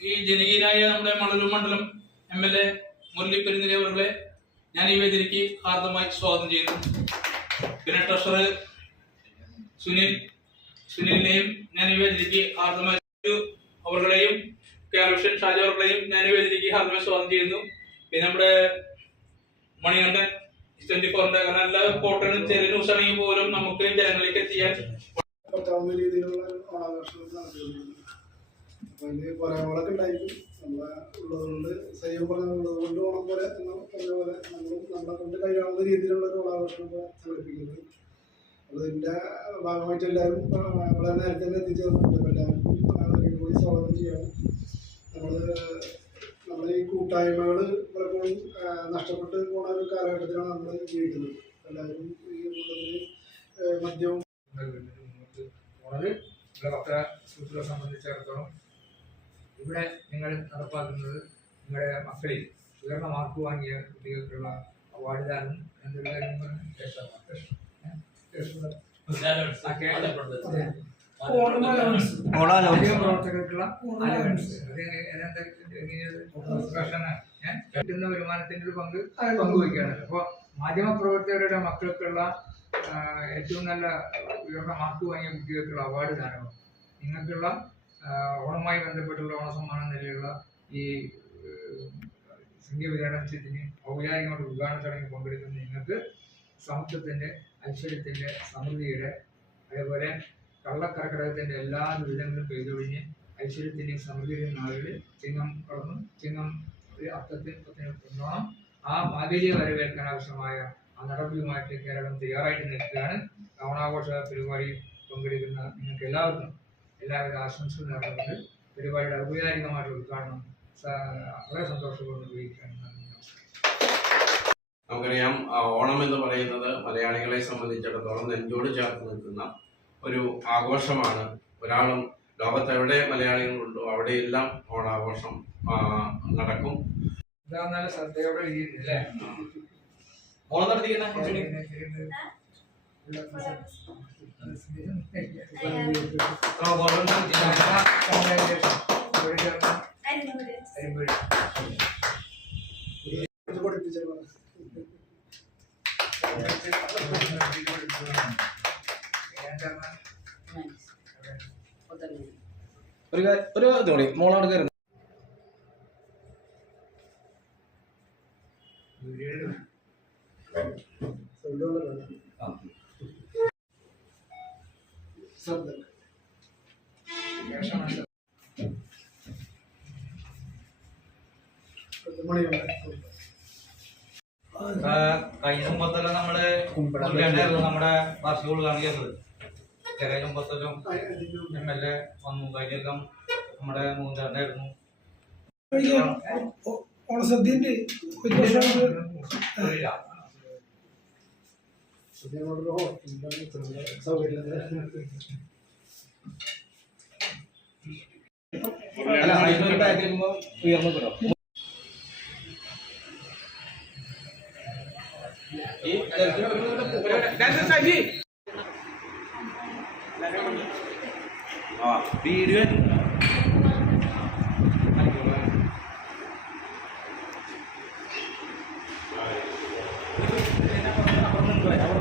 ഈ ജനകീയനായ നമ്മുടെ മണലൂർ മണ്ഡലം എം എൽ എ മുരളി പെരുന്നിലെ അവരുടെ ഞാൻ ഈ വേദിക്ക് ഹാർദമായി സ്വാഗതം ചെയ്യുന്നു. പിന്നെ ട്രഷറർ സുനിൽ സുനിലിനെയും ഞാൻ ഈ വേദിക്ക് ഹാർദമായി അവരുടെയും കേരളഷൻ ഷാജി അവരുടെയും ഞാൻ ഈ വേദിക്ക് ഹാർദമായി സ്വാഗതം ചെയ്യുന്നു. പിന്നെ നമ്മുടെ മണികണ്ഠൻ ട്വന്റി ഫോറിന്റെ കാരണം എല്ലാ കോട്ടനും ചെറിയ ന്യൂസ് ആണെങ്കിൽ പോലും നമുക്ക് ജനങ്ങളിലേക്ക് എത്തിയാൽ രീതിയിലുള്ള ഓണാഘോഷങ്ങൾ നടത്തിക്കൊണ്ടിരിക്കുന്നത് അപ്പൊ കുറേകളൊക്കെ ഉണ്ടായിരിക്കും. നമ്മളെ ഉള്ളതുകൊണ്ട് സൈവം പറഞ്ഞുള്ളത് കൊണ്ട് ഓണം പോലെ പറഞ്ഞ പോലെ നമ്മളും നമ്മളെ കൊണ്ട് കഴിയാവുന്ന രീതിയിലുള്ള ഒരു സംഘടിപ്പിക്കുന്നത്. അപ്പോൾ ഇതിന്റെ ഭാഗമായിട്ട് എല്ലാവരും വളരെ നേരത്തെ തന്നെ എത്തിച്ചേർന്നിട്ടുണ്ട്. എല്ലാവർക്കും കൂടി സ്വാഗതം ചെയ്യണം നമ്മൾ നമ്മുടെ ഈ കൂട്ടായ്മകൾ പലപ്പോഴും നഷ്ടപ്പെട്ട് പോണ ഒരു കാലഘട്ടത്തിലാണ് നമ്മൾ ജീവിക്കുന്നത്. എല്ലാവരും ഈ കൂട്ടത്തിൽ മദ്യവും വളരെ സുഹൃത്തുക്കളെ സംബന്ധിച്ചിടത്തോളം ഇവിടെ നിങ്ങൾ നടപ്പാക്കുന്നത് നിങ്ങളുടെ മക്കളിൽ ഉയർന്ന മാർക്ക് വാങ്ങിയ കുട്ടികൾക്കുള്ള അവാർഡ് ദാനം എന്നുള്ള പ്രവർത്തകർക്കുള്ള അലവൻസ് കിട്ടുന്ന വരുമാനത്തിന്റെ ഒരു പങ്ക് പങ്കുവയ്ക്കുകയാണ്. അപ്പോൾ മാധ്യമ പ്രവർത്തകരുടെ മക്കൾക്കുള്ള ഏറ്റവും നല്ല ഉയർന്ന മാർക്ക് വാങ്ങിയ കുട്ടികൾക്കുള്ള അവാർഡ് ദാനവും നിങ്ങൾക്കുള്ള ഓണവുമായി ബന്ധപ്പെട്ടുള്ള ഓണസമ്മാനം നിലയിലുള്ള ഈ ഏഹ്, സംഖ്യ വിതരണത്തിന് ഔപചാരികമായിട്ട് ഉദ്ഘാടന ചടങ്ങിൽ പങ്കെടുക്കുന്ന നിങ്ങൾക്ക് സമത്വത്തിന്റെ ഐശ്വര്യത്തിന്റെ സമൃദ്ധിയുടെ അതേപോലെ കള്ളക്കർക്കിടകത്തിന്റെ എല്ലാ ദുരിതങ്ങളും പെയ്തൊഴിഞ്ഞ് ഐശ്വര്യത്തിന്റെയും സമൃദ്ധിയുടെയും നാളുകളിൽ ചിങ്ങം കടന്നു. ചിങ്ങം ഒരു അർത്ഥത്തിൽ കൊണ്ടോണം ആ മാവേലിയെ വരവേൽക്കാൻ ആവശ്യമായ ആ നടപടിയുമായിട്ട് കേരളം തയ്യാറായിട്ട് നിൽക്കുകയാണ്. ഓണാഘോഷ പരിപാടിയിൽ പങ്കെടുക്കുന്ന നിങ്ങൾക്ക് എല്ലാവർക്കും എല്ലാവിധ ആശംസകൾ നേർന്നുകൊണ്ട് പരിപാടിയുടെ ഔപചാരികമായിട്ട് ഉദ്ഘാടനം വളരെ സന്തോഷപൂർവം ഉപയോഗിക്കുകയാണ് നമുക്കറിയാം ഓണം എന്ന് പറയുന്നത് മലയാളികളെ സംബന്ധിച്ചിടത്തോളം നെഞ്ചോട് ചേർത്ത് നിൽക്കുന്ന ഒരു ആഘോഷമാണ്. ഒരാളും ലോകത്ത് എവിടെ മലയാളികളുണ്ടോ അവിടെയെല്ലാം ഓണാഘോഷം നടക്കും. ഇതാ നല്ല ശ്രദ്ധയോടെ ഓണം നടത്തിക്കുന്ന പഠിപ്പിച്ചത് ഒരു ഒരു ഇത് മോളോട് കയറുന്നു. മണിയുണ്ട് കഴിഞ്ഞ മുമ്പത്തെല്ലാം നമ്മൾ നമ്മുടെ വാർഷിക ഉദ്ഘാടനം ചെയ്തത് ചെറിയ മുമ്പത്തെല്ലാം എം എൽ എ വന്നു. കഴിഞ്ഞെല്ലാം നമ്മുടെ മൂന്നാണ്ടായിരുന്നു ഓണസദ്യന്റെ സൗകര്യം അല്ല അതിനൊരു ബാക്കിൽ വരുമ്പോ ഉയർന്നു കിട്ടും ഈ വീഡിയോ ആ